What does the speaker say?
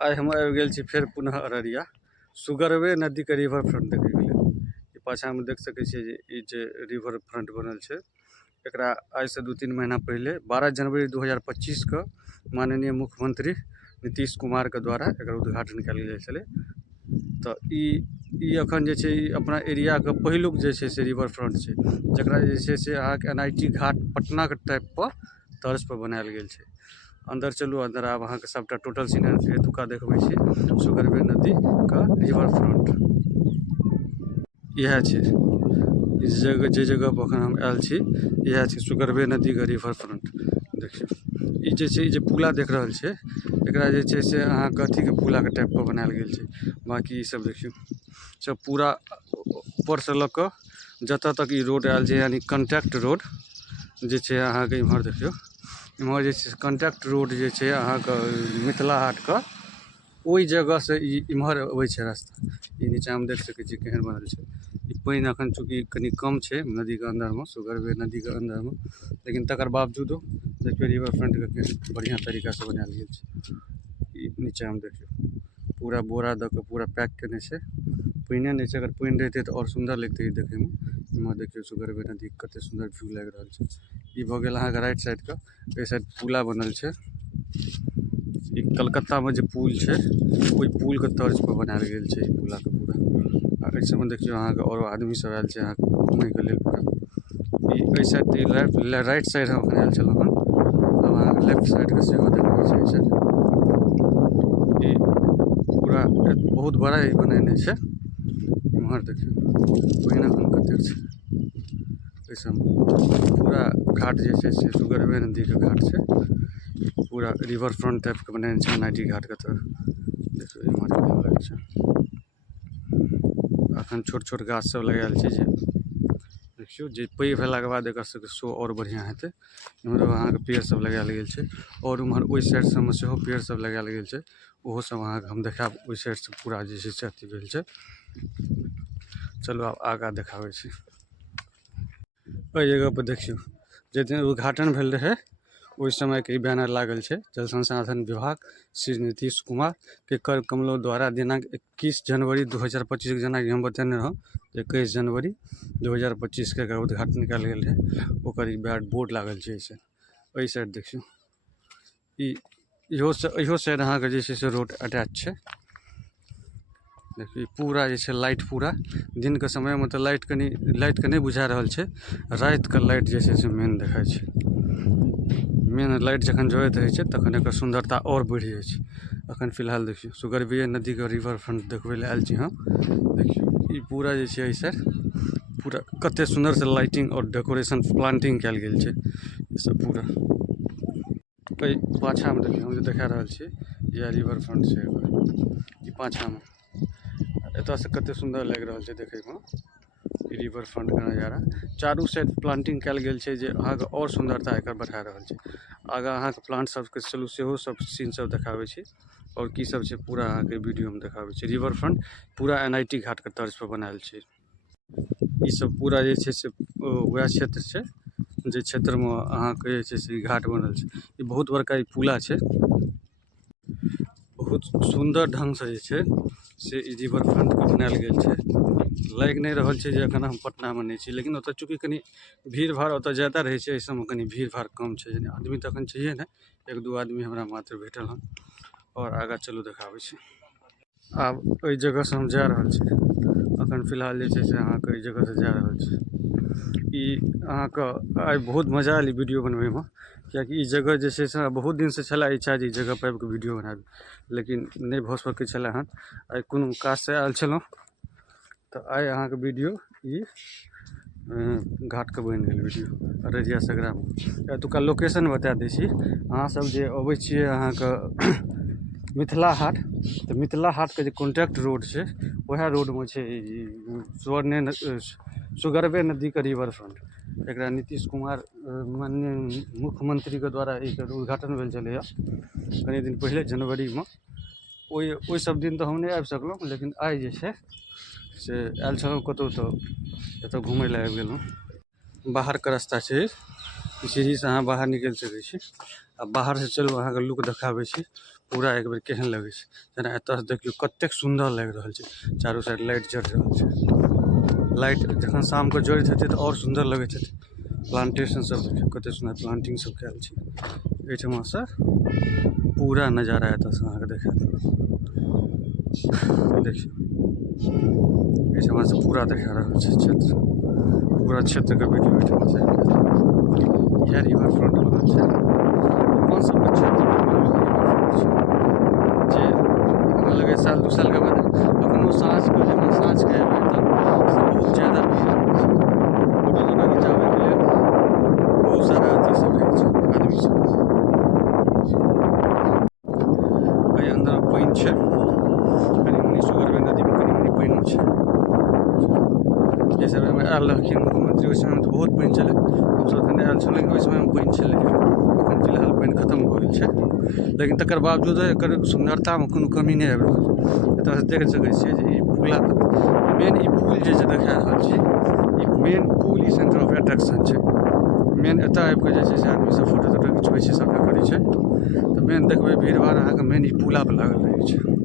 आइ हम आबि गेल छी फेर पुनः अररिया सुगरवे नदी के रिवर फ्रंट देखे के लेल। पाछा में देख सकै छियै जे ई जे रिवर फ्रंट बनल छै एकरा आज से 2-3 महीना पहले 12 जनवरी 2025 के माननीय मुख्यमंत्री नीतीश कुमार के द्वारा एकर उद्घाटन कयल गेल छलै। तो ई अखन जे छै अपना एरिया के पहिलुक जे छै से रिवर फ्रंट छै, जकरा जे छै से अहाँके एनआईटी घाट पटना के टाइप पर तर्ज पर बनायल गेल छै। अंदर चलू, अंदर आब अहाँके सबटा टोटल सीनरी एतुका देखबै छी। सुगरवे नदी का रिवर फ्रंट इएह छै। इस जगह जे जगह पर अखन हम आयल छी इएह छै सुगरवे नदी का रिवर फ्रंट। देखियो ई जे छै, ई जे पुला देख रहल छै एकरा जे छै से अहाँके अथी के पुला के टाइप पर बनायल गेल छै। बाकी ई सब देखियो सब पूरा ऊपर से लऽ कऽ जतऽ तक ई रोड आयल छै, यानी कॉन्ट्रैक्ट रोड जे छै अहाँके इम्हर देखियो। इम्हर जे छै कॉन्ट्रैक्ट रोड जे छै अहाँके मिथिला हाट के ओहि जगह से ई इम्हर अबै छै रास्ता। ई नीचा में देख सकै छी केहन बनल छै। ई पानि अखन चूँकि कनी कम छै नदी के अंदर में, सुगरवे नदी के अंदर में, लेकिन तकर बावजूदो देखियो रिवर फ्रंट के केहन बढ़िया तरीका से बनायल गेल छै। ई नीचा में देखियो पूरा बोरा दऽ के पूरा पैक केने छै। पानिए नहीं छै, अगर पानि रहितै तऽ और सुंदर लगतै ई देखे में। इम्हर देखियो सुगरवे नदी कते सुंदर व्यू लागि रहल छै। ई भऽ गेल अहाँके राइट साइड के, एहि साइड पुला बनल छै। ई कलकत्ता में जे पुल छै ओहि पुल के तर्ज पर बनायल गेल छै ई पुला के पूरा। आ एहि सब में देखियो अहाँके औरो आदमी सब आयल छै अहाँके घूमय के लेल पूरा। ई एहि साइड राइट साइड हम अखन आयल छलहुँ हँ, अब अहाँके लेफ्ट साइड के सेहो देखबै छै। एहि साइड ई पूरा बहुत बड़ा ई बनेने छै। इम्हर देखियो पानि एखन कतेक छै। एहि सब पूरा घाट जे छै से सुगरवे नदी के घाट छै। पूरा रिवर फ्रंट टाइप के बनेने छै एनआईटी घाट के तरफ। देखियो इम्हर केहन लगै छै। अखन छोट छोट गाछ सब लगायल छै जे देखियो जे पैघ भेला के बाद एकर सबके शो और बढ़िया हेतै। इम्हरो अहाँके पेड़ सब लगायल गेल छै और उम्हर ओहि साइड सब में सेहो पेड़ सब लगायल गेल छै। ओहो सब अहाँके हम देखायब। ओहि साइड से पूरा जे छै से अथी भेल छै। चलू आब आगाँ देखाबै छी। एहि जगह पर देखियो जे दिन उद्घाटन भेल रहे ओहि समय के ई बैनर लागल छै। जल संसाधन विभाग श्री नीतीश कुमार के कर कमलों द्वारा दिनांक 21 जनवरी 2025 के, जेना कि हम बतेने रहौं 21 जनवरी 2025 के एकर उद्घाटन कयल गेल रहे। ओकर ई बोर्ड लागल छै। एहि साइड देखियो इहो साइड अहाँके जे छै से रोड अटैच छै। देखिए पूरा जे छै लाइट, पूरा दिन के समय में तो लाइट के नहीं बुझा रहल छै, रात के लाइट जे छै से मेन देखाय छै। मेन लाइट जखन जरैत रहै छै तखन एकर सुंदरता और बढ़ि जाइ छै। अखन फिलहाल देखियो सुगरवे नदी के रिवर फ्रंट देखबै ले आयल छी हम। देखियो ई पूरा जे छै एहि साइड पूरा कते सुंदर से लाइटिंग और डेकोरेशन प्लांटिंग कयल गेल छै। ई सब पूरा एहि पाछा में देखियो हम जे देखा रहल छी इएह रिवर फ्रंट छै। ई पाछा में एतऽ से कते सुंदर लागि रहल छै देखे में ई रिवर फ्रंट के नजारा। चारू साइड प्लांटिंग कयल गेल छै जे अहाँके और सुंदरता एकर बढ़ा रहल छै। आगाँ अहाँके प्लांट सबके चलू सेहो सब सीन सब देखाबै छी और की सब छै पूरा अहाँके वीडियो में देखाबै छी। रिवर फ्रंट पूरा एनआईटी घाट के तर्ज पर बनायल छै। ई सब पूरा जे छै से वएह क्षेत्र छै जे क्षेत्र में अहाँके जे छै से ई घाट बनल छै। ई बहुत बड़का ई पुला छै। बहुत सुंदर ढंग से जे छै से ई रिवर फ्रंट के बनायल गेल छै। लागि नहीं रहल छै जे अखन हम पटना में नहीं छी, लेकिन ओतऽ चूँकि कनी भीड़ भाड़ ओतऽ ज्यादा रहै छै, एहि सबमे कनी भीड़ भाड़ कम छै। आदमी तऽ अखन छैहे ने, 1-2 आदमी हमरा मात्र भेटल हन। और आगाँ चलू देखाबै छी। आब एहि जगह से हम जा रहल छी। अखन फिलहाल जे छै से अहाँके एहि जगह से जा रहल छी। ई अहाँके आइ बहुत मजा आयल ई वीडियो बनबै में, कियाकि ई जगह जे छै से बहुत दिन से छला इच्छा जे ई जगह पर आबि कऽ वीडियो बनाबी, लेकिन नहीं भऽ सकै छलै हन। आइ कोनो काज से आयल छलहुँ तऽ आइ अहाँके वीडियो ई घाट के बनि गेल वीडियो अररिया सगरा में। एतुका लोकेशन बता दै छी। अहाँ सब जे अबै छियै अहाँके मिथिला हाट, तऽ मिथिला हाट के जे कॉन्ट्रैक्ट रोड छै वएह रोड में छै सुगरवे नदी के रिवर फ्रंट। एकरा नीतीश कुमार माननीय मुख्यमंत्री के द्वारा एकर उद्घाटन भेल छलैया कनि दिन पहिले जनवरी में। ओहि सब दिन तऽ हम नहीं आबि सकलहुँ, लेकिन आइ जे छै से आयल छलहुँ कतहु तऽ एतऽ घुमय लए आबि गेलहुँ। बाहर के रास्ता छै, सीढ़ी से अहाँ बाहर निकलि सकै छी। आ बाहर से चलू अहाँके लुक देखाबै छी। पूरा एक बेर केहन लगै छै जेना एतऽसँ देखियौ कतेक सुन्दर लागि रहल छै, चारू साइड लाइट जरि रहल छै। लाइट जखन शामके जड़ैत हेतै तऽ आओर सुन्दर लगैत हेतै। प्लांटेशन सब देखियौ कतेक सुन्दर प्लांटिंग सब कयल छै एहिठमासँ। पूरा नजारा एतऽसँ अहाँके देखायत, देखियौ एहिठमासँ पूरा देखा रहल छै क्षेत्र, पूरा क्षेत्रके वीडियो एहिठमासँ आबि जायत। इएह रिवर फ्रंट बनल छै अपन सबके क्षेत्रमे बनल रिवर फ्रंट छै, जे हमरा लगैए साल 2 सालके बाद कखनो साँझके जेना साँझके एबै तऽ बहुत ज्यादा भीड़ रहै छै। फोटो तोटो घिचाबैके लेल बहुत सारा अथी सब रहै छै, आदमी सब। एहि अंदर पानि छै, कनि मनि सुगरवे नदीमे कनि मनि पानि छै। जे समयमे आयल रहखिन मुख्यमंत्री ओहि समयमे तऽ बहुत पानि छलै, हमसब जखन आयल छलहुँ ओहि समयमे पानि छलै। एखन फिलहाल पानि खतम भऽ गेल छै, लेकिन तकर बावजूदो एकर सुन्दरतामे कोनो कमी नहि आबि रहल छै। एतऽसँ देख सकै छियै जे ई पुला मेन ई पुल जे देखा रहल छी, ई मेन पुल ई सेंटर ऑफ एट्रैक्शन छै। मेन एतऽ आबि कऽ जे छै से आदमी सब फोटो तोटो खिचबै छै, सबटा करै छै। तऽ मेन देखबै भीड़ भाड़ अहाँके मेन ई पुला पर लागल रहै छै।